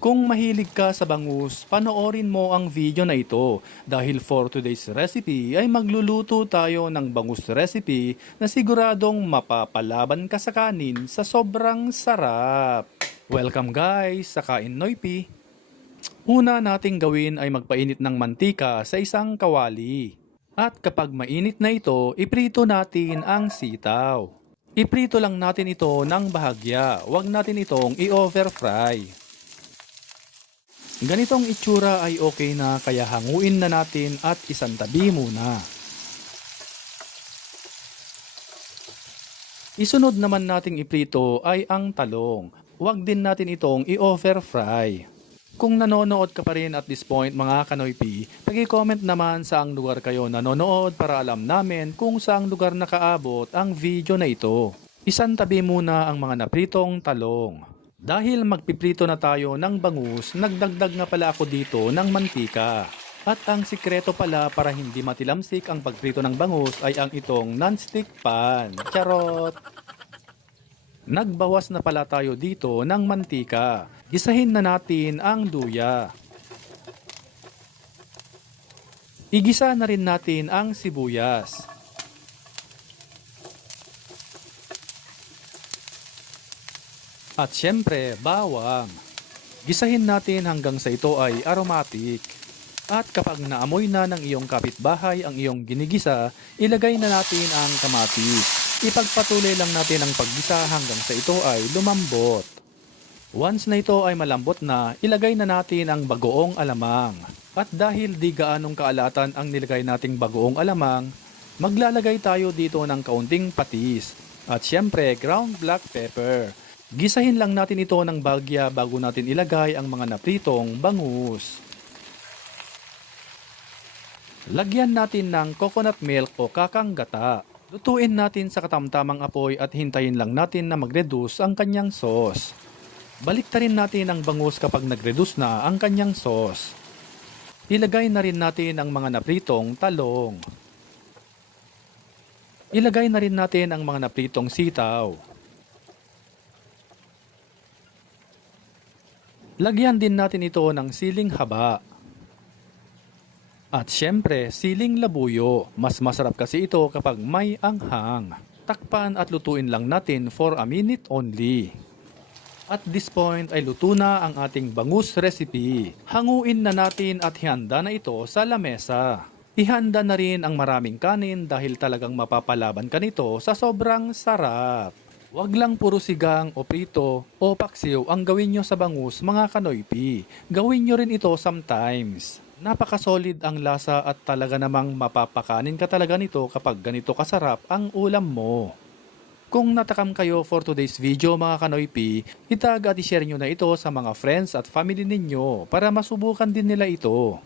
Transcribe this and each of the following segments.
Kung mahilig ka sa bangus, panoorin mo ang video na ito dahil for today's recipe ay magluluto tayo ng bangus recipe na siguradong mapapalaban ka sa kanin sa sobrang sarap. Welcome guys sa Kain Noypi. Una nating gawin ay magpainit ng mantika sa isang kawali. At kapag mainit na ito, iprito natin ang sitaw. Iprito lang natin ito ng bahagya, huwag natin itong i-over fry. Ganitong itsura ay okay na kaya hanguin na natin at isantabi muna. Isunod naman nating iprito ay ang talong. Huwag din natin itong i-over fry. Kung nanonood ka pa rin at this point mga kanoypi, pag-comment naman saang lugar kayo nanonood para alam namin kung saang lugar nakaabot ang video na ito. Isantabi muna ang mga napritong talong. Dahil magpiprito na tayo ng bangus, nagdagdag nga pala ako dito ng mantika. At ang sikreto pala para hindi matilamsik ang pagprito ng bangus ay ang itong non-stick pan. Charot! Nagbawas na pala tayo dito ng mantika. Gisahin na natin ang luya. Igisa na rin natin ang sibuyas. At syempre, bawang. Gisahin natin hanggang sa ito ay aromatic. At kapag naamoy na ng iyong kapitbahay ang iyong ginigisa, ilagay na natin ang kamatis. Ipagpatuloy lang natin ang paggisa hanggang sa ito ay lumambot. Once na ito ay malambot na, ilagay na natin ang bagoong alamang. At dahil di gaanong kaalatan ang nilagay nating bagoong alamang, maglalagay tayo dito ng kaunting patis. At syempre, ground black pepper. Gisahin lang natin ito ng bagya bago natin ilagay ang mga napritong bangus. Lagyan natin ng coconut milk o kakang gata. Lutuin natin sa katamtamang apoy at hintayin lang natin na mag-reduce ang kanyang sauce. Baliktarin natin ang bangus kapag nag-reduce na ang kanyang sauce. Ilagay na rin natin ang mga napritong talong. Ilagay na rin natin ang mga napritong sitaw. Lagyan din natin ito ng siling haba. At syempre, siling labuyo. Mas masarap kasi ito kapag may anghang. Takpan at lutuin lang natin for a minute only. At this point ay luto na ang ating bangus recipe. Hanguin na natin at ihanda na ito sa lamesa. Ihanda na rin ang maraming kanin dahil talagang mapapalaban ka nito sa sobrang sarap. Huwag lang puro sigang o prito o paksiw ang gawin nyo sa bangus mga kanoypi. Gawin nyo rin ito sometimes. Napakasolid ang lasa at talaga namang mapapakanin ka talaga nito kapag ganito kasarap ang ulam mo. Kung natakam kayo for today's video mga kanoypi, itag at i-share nyo na ito sa mga friends at family ninyo para masubukan din nila ito.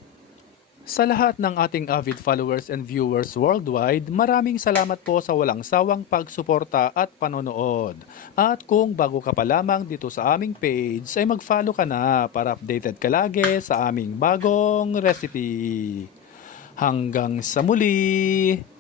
Sa lahat ng ating avid followers and viewers worldwide, maraming salamat po sa walang sawang pagsuporta at panonood. At kung bago ka pa lamang dito sa aming page, ay mag-follow ka na para updated ka lagi sa aming bagong recipe. Hanggang sa muli!